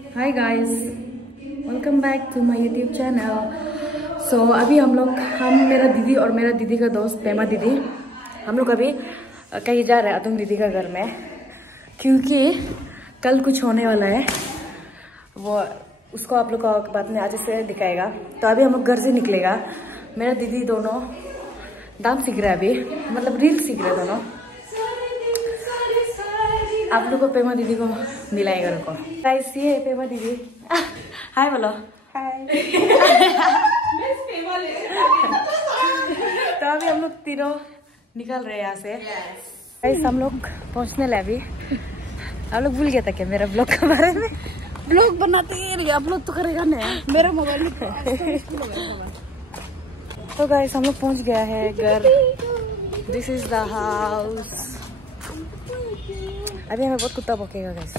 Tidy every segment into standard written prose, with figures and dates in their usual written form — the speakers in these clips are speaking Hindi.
Hi guys, welcome back to my YouTube channel. So अभी हम मेरा दीदी और मेरा दीदी का दोस्त पेमा दीदी, हम लोग अभी कहीं जा रहे हैं अतुम दीदी का घर में, क्योंकि कल कुछ होने वाला है। वो उसको आप लोग का बाद में आज से दिखाएगा। तो अभी हम लोग घर से निकलेगा। मेरा दीदी दोनों डांस सीख रहे हैं अभी, मतलब रील सीख रहे हैं दोनों। आप लोग को पेमा दीदी को मिलाएगा रुको। गाइस ये है पेमा दीदी। हाय बोलो। हाय। तो अभी हम लोग तीनों निकल रहे हैं यहाँ से। गाइस हम लोग पहुँचने लगे अभी। आप लोग भूल गया था क्या मेरा ब्लॉग के बारे में? ब्लॉग बनाते ही अपलोड तो करेगा ना मेरा मोबाइल में। तो गाइस हम लोग पहुँच गया है घर। This is the house. अभी हमें बहुत कुत्ता भौंकेगा गाइस।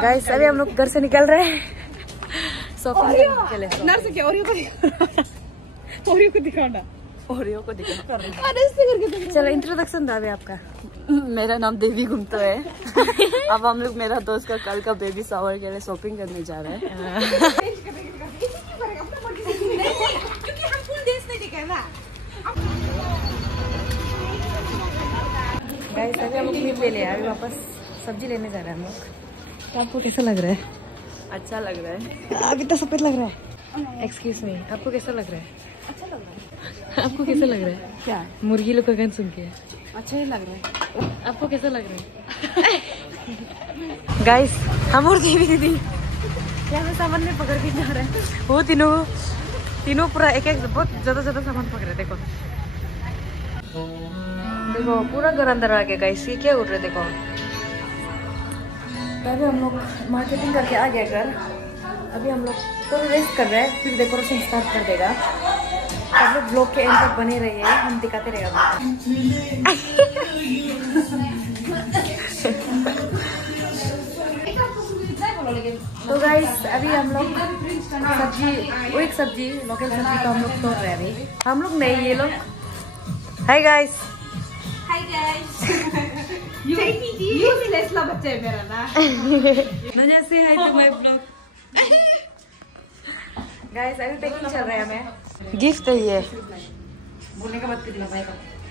गाइस अभी हम लोग घर से निकल रहे हैं शॉपिंग के लिए। नर्स क्या ओरियो को दिखाना ओरियो को दिखा। चलो इंट्रोडक्शन था अभी आपका। मेरा नाम देवी गुप्ता है। अब हम लोग मेरा दोस्त का कल का बेबी शावर के लिए शॉपिंग करने जा रहे हैं। गाइस अभी हम लोग क्लिप ले लिया, अभी वापस सब्जी लेने जा रहे हैं हम लोग। तो आपको कैसा लग रहा है? अच्छा लग रहा है। अभी तो सफेद लग रहा है। एक्सक्यूज मी, आपको कैसा लग रहा है? अच्छा लग रहा है। आपको कैसा लग रहा है? क्या मुर्गी लोग का गान सुन के अच्छा ही लग रहा है। आपको कैसा लग रहा है? गाइस हम और देवी दीदी यहाँ पे सामान में पकड़ के जा रहे हैं। वो तीनों पूरा एक बहुत ज्यादा सामान पकड़े। देखो देखो पूरा घर अंदर आ गया गाइस। ये क्या उड़ रहे देखो। तभी हम लोग मार्केटिंग करके आ गए घर। अभी हम लोग थोड़ा रेस्ट कर रहे हैं, फिर डेकोरेशन स्टार्ट कर देगा। सब लोग ब्लॉग के एंड तक बने रहिए, हम दिखाते रहेगा। तो गाइस अभी हम लोग सब्जी लोकल सब्जी को हम लोग तोड़ रहे हैं अभी। हम लोग नहीं, ये लोग। Hi guys. बच्चा है मेरा ना। से हाय टू माय ब्लॉग। गाइस अभी पैकिंग चल रहा है हमें। गिफ्ट है ये। बोलने का बात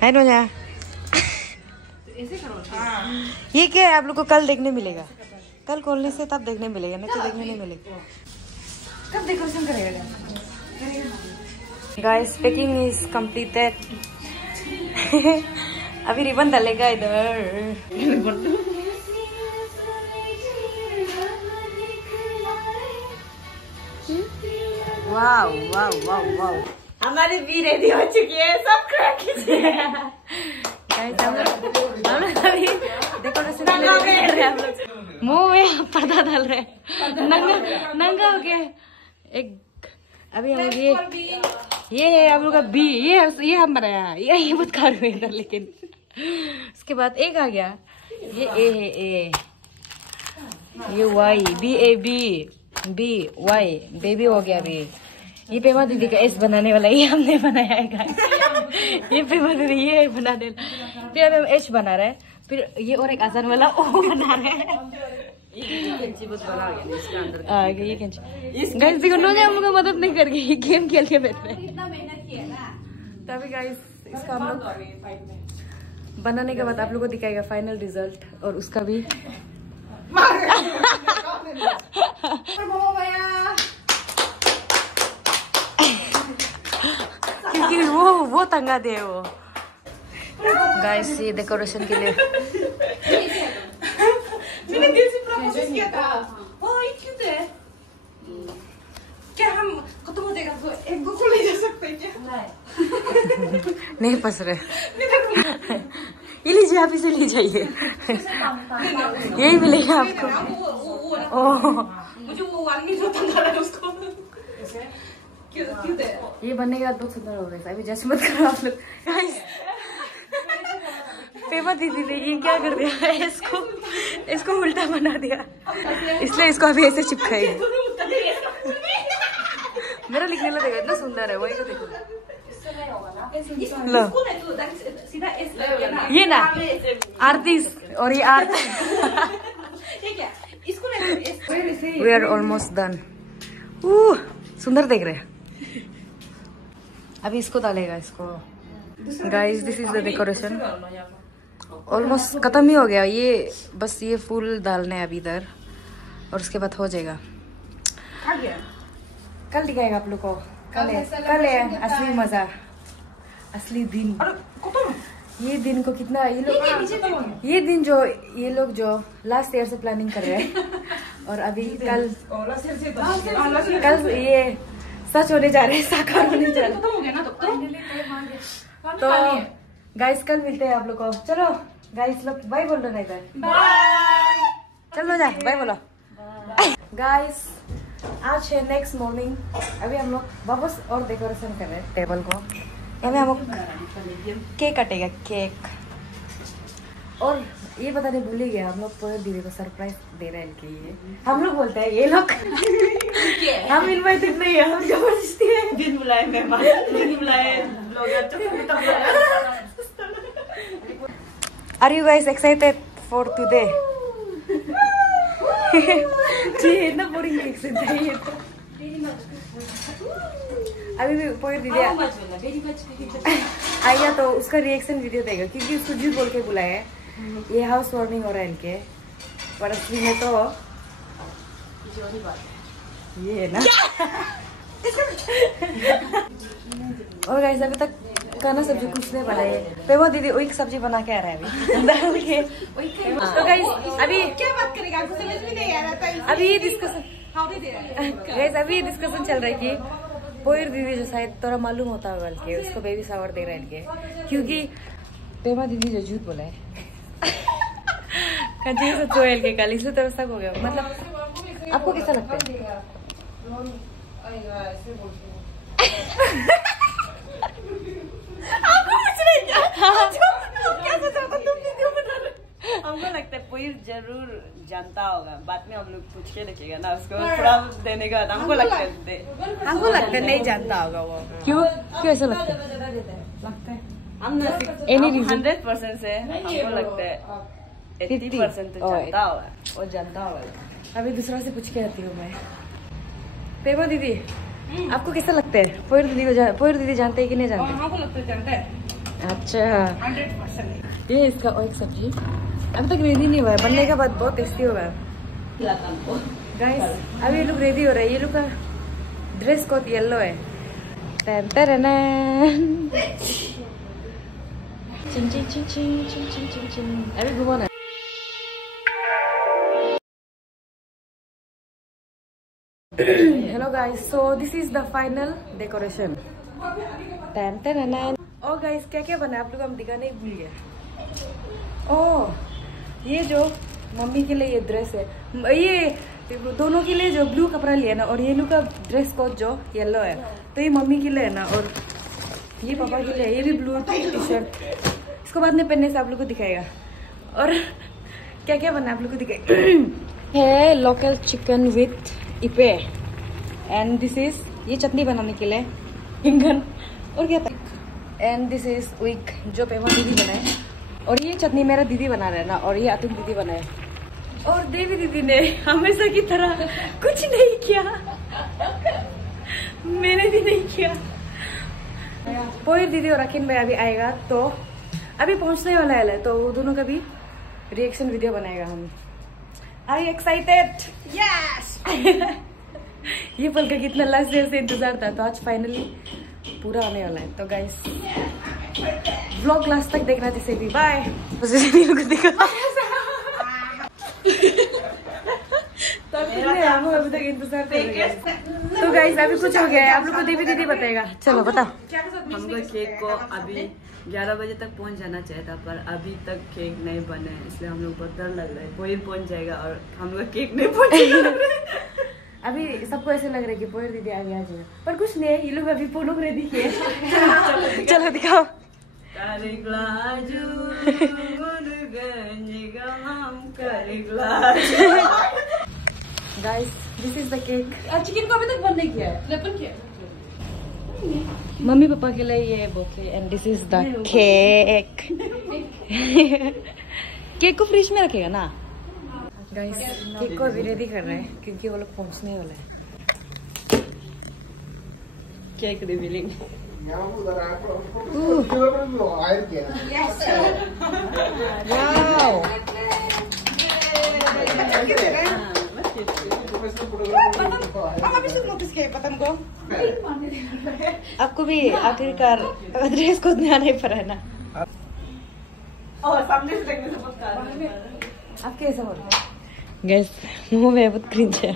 है नोजा। ये क्या है? आप लोग को कल देखने मिलेगा। कल खोलने से तब देखने मिलेगा, नहीं तो देखने नहीं मिलेगा। कब डेकोरेशन करेगा? Guys packing is completed. अभी रिबन डालेगा इधर। वाव वाव वाव वाव, हमारी भी रेडी हो चुकी है। सब क्रैक कीजिए। गाइस हम लोग अभी डेकोरेशन कर रहे हैं। मुंह में पर्दा डाल रहे हैं, नंगा हो गया एक। अभी हम ये है हम लोग का बी। ये हम बनाया। ये बहुत खा रहे हैं लेकिन उसके बाद एक आ गया। ये ए है ए। ये Y B A B Y baby हो गया अभी। ये पेमा दीदी का एस बनाने वाला ये हमने बनाया है। ये पेमा दीदी ये बनाने, फिर अभी हम एच बना रहे हैं, फिर ये और एक आसान वाला ओ बना रहे हैं। ये गाइस देखो नोजा हम लोग को मदद नहीं कर गई, गेम खेल के बैठ रहे। तभी गाइस इसका हम लोग बनाने के बाद आप लोगों को दिखाएगा फाइनल रिजल्ट और उसका भी। क्योंकि वो तंगा दे वो। गाइस ये डेकोरेशन के लिए मैंने दिल से प्रपोज किया था। ओह ये क्यूट है। क्या हम खत्म हो जाएगा तो एक दो को ले जा सकते हैं क्या? नहीं फंस रहे। ये लीजिए, आप इसे ले जाइए। यही मिलेगा आपको। मुझे वो वाली जो तंग कर रहा है उसको। क्यूट है। ये बनने के बाद बहुत सुंदर हो गया। अभी जज मत करो आप लोग। पेमा दीदी ने ये क्या कर दिया है, इसको उल्टा बना दिया, इसलिए इसको अभी ऐसे चिपकाएगी। मेरा लिखने लगेगा, इतना सुंदर है वही तो देखो। लो ये ना आरती और ये आरती वी आर ऑलमोस्ट डन। सुंदर देख रहे हैं। अभी इसको डालेगा इसको। Guys this is the decoration. Almost खत्म ही हो गया ये, बस ये फूल डालने हैं अभी इधर और उसके बाद हो जाएगा। कल दिखाएगा आप लोग को। कल है असली मजा, असली दिन। ये दिन को कितना ये दिन जो ये लोग जो लास्ट ईयर से प्लानिंग कर रहे हैं और अभी कल ये सच होने जा रहे हैं, साकार होने जा रहे हैं। तो गाइस कल मिलते हैं आप लोग को। चलो गाइस लोग बाय बोल रहे इधर। चलो जा बाय बोलो। गाइस आज है नेक्स्ट मॉर्निंग। अभी हम लोग वापस और डेकोरेशन कर रहे हैं टेबल को। यहाँ हम लोग केक कटेगा, केक। और ये पता नहीं भूल ही गया, हम लोग पूरे दीदी को सरप्राइज दे रहे हैं इनके लिए। हम लोग बोलते हैं ये लोग हम इनवाइटेड नहीं है, हम जबरदस्ती है। दिन बुलाए मेहमान, दिन बुलाए Are you guys excited for today? इतना बोरिंग रिएक्शन चाहिए तो अभी भी पोयर दीदी आएगा तो उसका रिएक्शन वीडियो देगा, क्योंकि उसको झूठ बोल के बुलाया है। ये हाउस वार्मिंग हो रहा है इनके, पर असली में तो ये है ना। और गाइस अभी तक खाना सब्जी कुछ नहीं बनाए। पेमा दीदी वही सब्जी बना के आ रहा है अभी दाल के। तो गाइस अभी क्या बात करेगा, आपको समझ में नहीं आ रहा था। अभी डिस्कशन गाइस अभी डिस्कशन चल रहा है कि पोयर दीदी जो शायद थोड़ा मालूम होता होगा के उसको बेबी शावर दे रहे हैं इनके, क्योंकि पेमा दीदी जो झूठ बोला है कंटिन्यू सच होएल के कल, इसलिए तो सब हो गया। मतलब आपको कैसा लगता है? हमको लगता है पोयर जरूर जानता होगा, बाद में हम लोग पूछ के देखेगा ना उसको थोड़ा देने का। हमको लगता है नहीं जानता होगा वो। क्यों ऐसा लगता है? हम 100% से हमको लगता है 80% तो जानता होगा, वो जानता होगा। अभी दूसरा से पूछ के आती हूँ मैं। पेमा दीदी आपको कैसा लगता है? पोयर दीदी जानते हैं कि नहीं जानते? हमको लगता है जानते हैं। अच्छा 100%। ये इसका और एक सब्जी अभी तक रेडी नहीं हुआ है, बनने के बाद बहुत टेस्टी होगा। गाइस अभी ये लोग रेडी हो रहे हैं। ये लोग का ड्रेस कोड येलो है। अभी घुमाना। Hello guys, so this is the final decoration. और गाइस क्या क्या बना आप लोग हम दिखाने ही भूल गए। ओह ये जो मम्मी के लिए ये ड्रेस है, ये दोनों के लिए जो ब्लू कपड़ा लिया ना, और ये लोग का ड्रेस कोड जो येलो है, तो ये मम्मी के लिए है ना, और ये पापा के लिए ये भी ब्लू टी शर्ट। इसको बाद में पहनने से आप लोग को दिखाएगा। और क्या क्या बना आप लोग को दिखाएगा है लोकल चिकन विथ इपे एंड दिस इज ये चटनी बनाने के लिए इंगन और क्या था। एंड दिस इज विक जो पेमा दीदी बनाए, और ये चटनी मेरा दीदी बना रहा है ना, और ये अतुल दीदी बनाए। और देवी दीदी ने हमेशा की तरह कुछ नहीं किया, मैंने भी नहीं किया। पोयर दीदी और अखिन भाई अभी आएगा तो अभी पहुंचने वाला है, तो वो दोनों का भी रिएक्शन वीडियो बनाएगा हम। Are you excited? Yes! ये पल का कितना लास्ट ईयर से इंतजार था, तो आज फाइनली पूरा आने वाला है। तो गाइस व्लॉग लास्ट तक देखना जैसे भी। बाय। अभी तक इंतजार कर रहे हैं। तो गाइस अभी कुछ हो गया है, आप लोग को देवी दीदी बताएगा। चलो बताओ। हमको केक को अभी 11 बजे तक पहुंच जाना चाहिए था, पर अभी तक केक नहीं बने, इसलिए हम लोग बहुत डर लग रहा है पोयर पहुंच जाएगा और हम लोग केक नहीं पहुंचेगा। अभी सबको ऐसे लग रहा है कि पोयर दीदी आगे आ जाएगा, पर कुछ नहीं है। ये लोग अभी फोटो रेडी किए। चलो दिखाओ। Guys this is the cake. Chicken को अभी तक बंद नहीं किया है, लेपन किया। मम्मी पापा के लिए ये bouquet and this is the cake. Cake को फ्रिज में रखेगा ना गाइस। केक को अभी रेडी कर रहे हैं क्योंकि वो लोग पहुंचने वाले हैं। Cake revealing. वाओ आपको भी आखिरकार ड्रेस को ध्यान नहीं पड़ा है ना। और सामने से देखने से पक्का आप कैसा हो रहा है गैस? मुंह में बहुत क्रिंज है।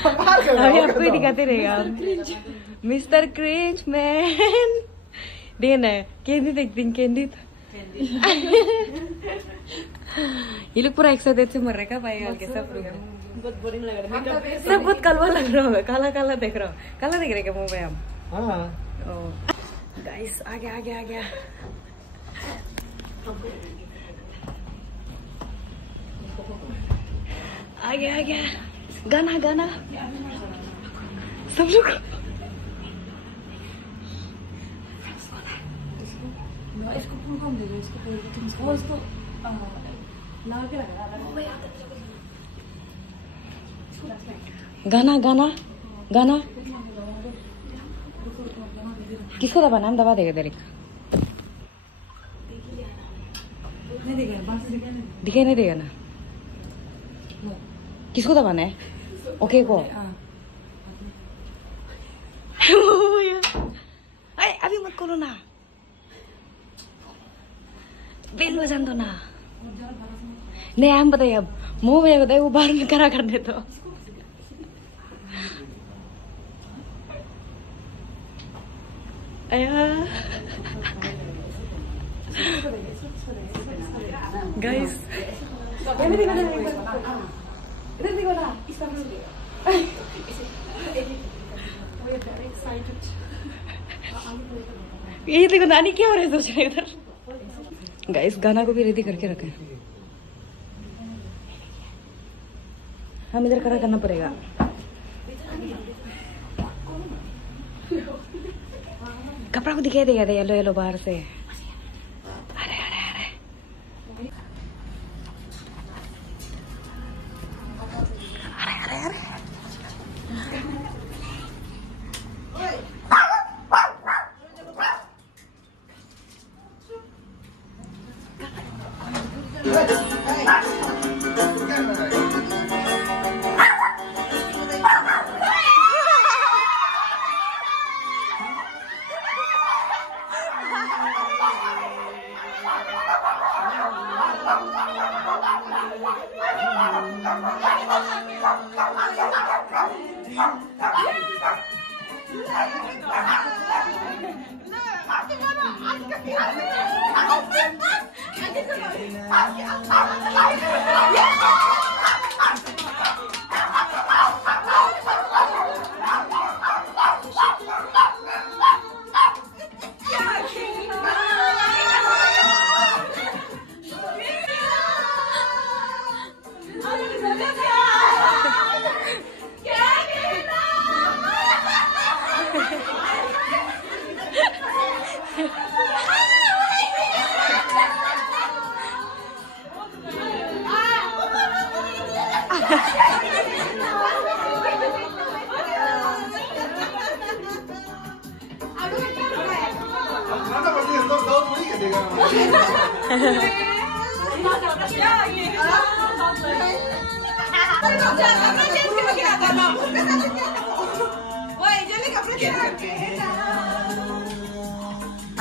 अभी आपको ही दिखाते रहेगा मिस्टर क्रिंज मैन। देना है कैंडी देखती कैंडी। ये लोग पूरा एक्साइटेड से मर रहे का भाई कैसा बहुत बोरिंग लग रहा है। सब बहुत कलवा लग रहा होगा। काला काला देख रहा हो। काला देख रहे क्या मुंह में हम? गाइस आ गया आ गया आ गया। आ गया आ गया। गाना गाना सब लोग गाना गाना गाना किसको दबाना? हम दबा देगा तेरे दिखाई नहीं देगा ना। किसको दबाना है? ओके को अभी मत करो ना। बेल बजान दो ना। नहीं हम बताइए अब मुंह में बताइए वो बाहर में करा करने तो। गाइस इधर देखो ना। ये देखो नानी क्या हो रहा है सोच रहे इधर। गाइस गाना को भी रेडी करके रखे। हम इधर खड़ा करना पड़ेगा। कपड़ा को दिखाई देगा येलो येलो बाहर से। अरे अरे अरे अरे अरे अरे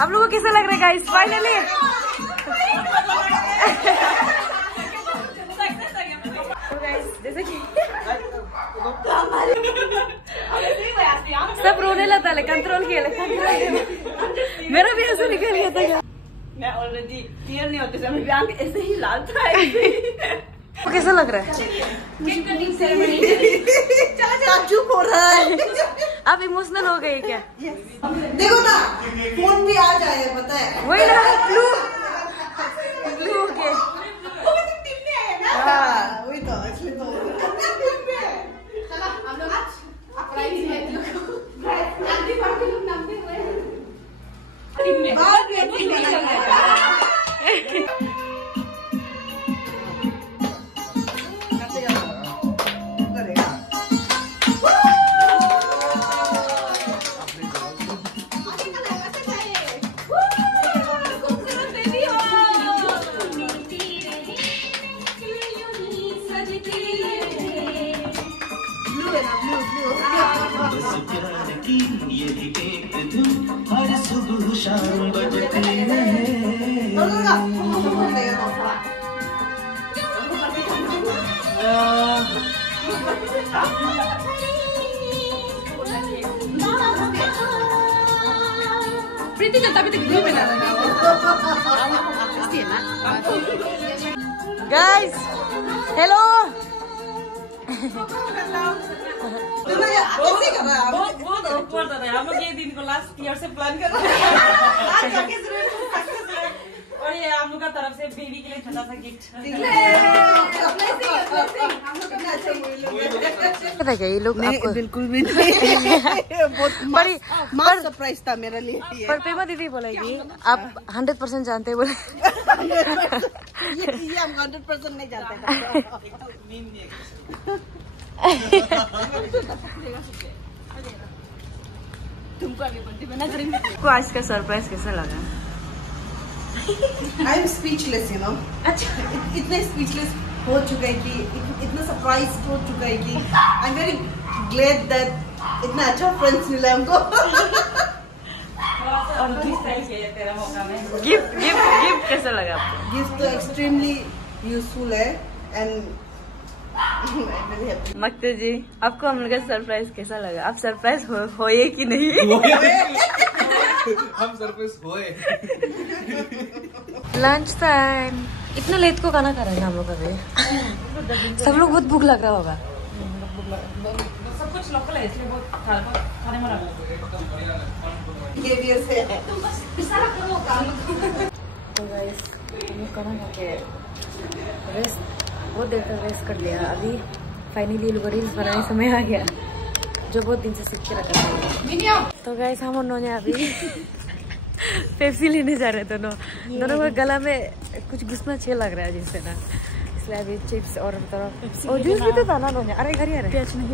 आप लोगों को कैसा लग रहा है गाइस? फाइनली जैसे कि सब रोने लगता है। कंट्रोल किया मेरा भी ऐसा निकल गया था। मैं ऑलरेडी क्लियर नहीं होते समय भी आंख ऐसे ही लाल था। तो कैसा लग रहा है? चुप हो रहा है। आप इमोशनल हो गए क्या? देखो ना फोन भी आ जाए पता है। वही ना ब्लू ब्लू के वही तो इसलिए तो बस प्यार की यही एक धुन हर सुबह शाम बजती रहे। प्रीति का तभी तक वीडियो बना रहा है। गाइस हेलो बहुत awkward था। हम लोग ये दिन को लास्ट ईयर से प्लान कर रहे हैं और ये हम लोग का तरफ से बेबी के लिए छोटा सा गिफ्ट। पता क्या ये लोग आपको बिल्कुल भी नहीं बहुत सरप्राइज था मेरे लिए। पर प्रेमा दीदी बोलेगी आप 100% जानते बोले। ये हम 100% नहीं जानते था। तुमको अभी बर्थडे बना करेंगे। आपको आज का सरप्राइज कैसा लगा? I am speechless, you know. अच्छा, इतने स्पीचलेस हो चुका है कि इतना सरप्राइज हो चुका है कि I am very glad that इतना अच्छा फ्रेंड्स मिला हमको। गिफ्ट कैसा लगा आपको? गिफ्ट तो एक्सट्रीमली यूजफुल है एंड मक्ते जी आपको हम लोग का सरप्राइज कैसा लगा? आप सरप्राइज होए कि नहीं? हम सरप्राइज होए। Lunch time. इतना लेट को खाना खा रहे हैं हम लोग अभी। सब लोग बहुत भूख लग रहा होगा। सब कुछ लोकल है इसलिए बहुत खाने में लगा। बिहेवियर से है। तो गाइस हम लोग खाना खा के रेस्ट बहुत देर तक रेस्ट कर लिया। अभी फाइनली ये लोग रील्स बनाने समय आ गया जो बहुत दिन से सीख के रखा था। तो गाइस हम उन्होंने अभी पेप्सी लेने जा रहे दोनों को गला में कुछ घुसना अच्छे लग रहा है जिससे ना, इसलिए अभी चिप्स और जूस भी तो था ना उन्होंने। अरे घर ही आ रहे प्याज नहीं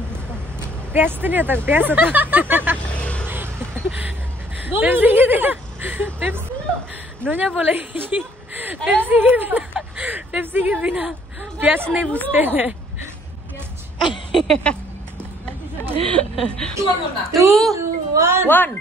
प्याज तो नहीं होता प्याज होता। पेप्सी नोनिया बोलेगी पेप्सी के बिना प्याज नहीं बुझते हैं। 2, 1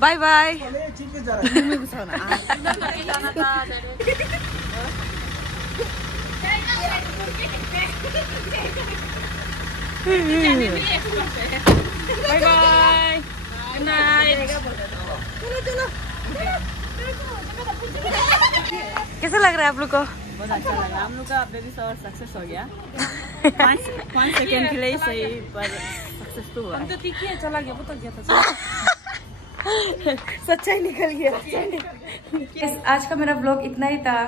bye bye. Bye bye good night. कैसा लग रहा है आप लोग को? बहुत अच्छा लगा। हम लोग का बेबी शावर सक्सेस हो गया। 5 सेकेंड के लिए सही पर सक्सेस तो हुआ। हम तो ठीक है चला गया बहुत गया था। सच्चाई निकल गया। आज का मेरा ब्लॉग इतना ही था।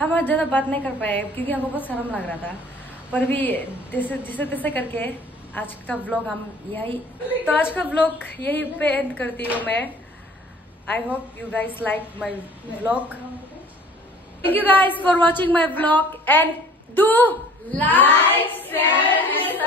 हम आज ज्यादा बात नहीं कर पाए क्योंकि हमको बहुत शर्म लग रहा था, पर भी जैसे तैसे करके आज का ब्लॉग हम आज का ब्लॉग यही पे एंड करती हूँ मैं। I hope you guys like my blog. Thank you guys for watching my blog and do like share and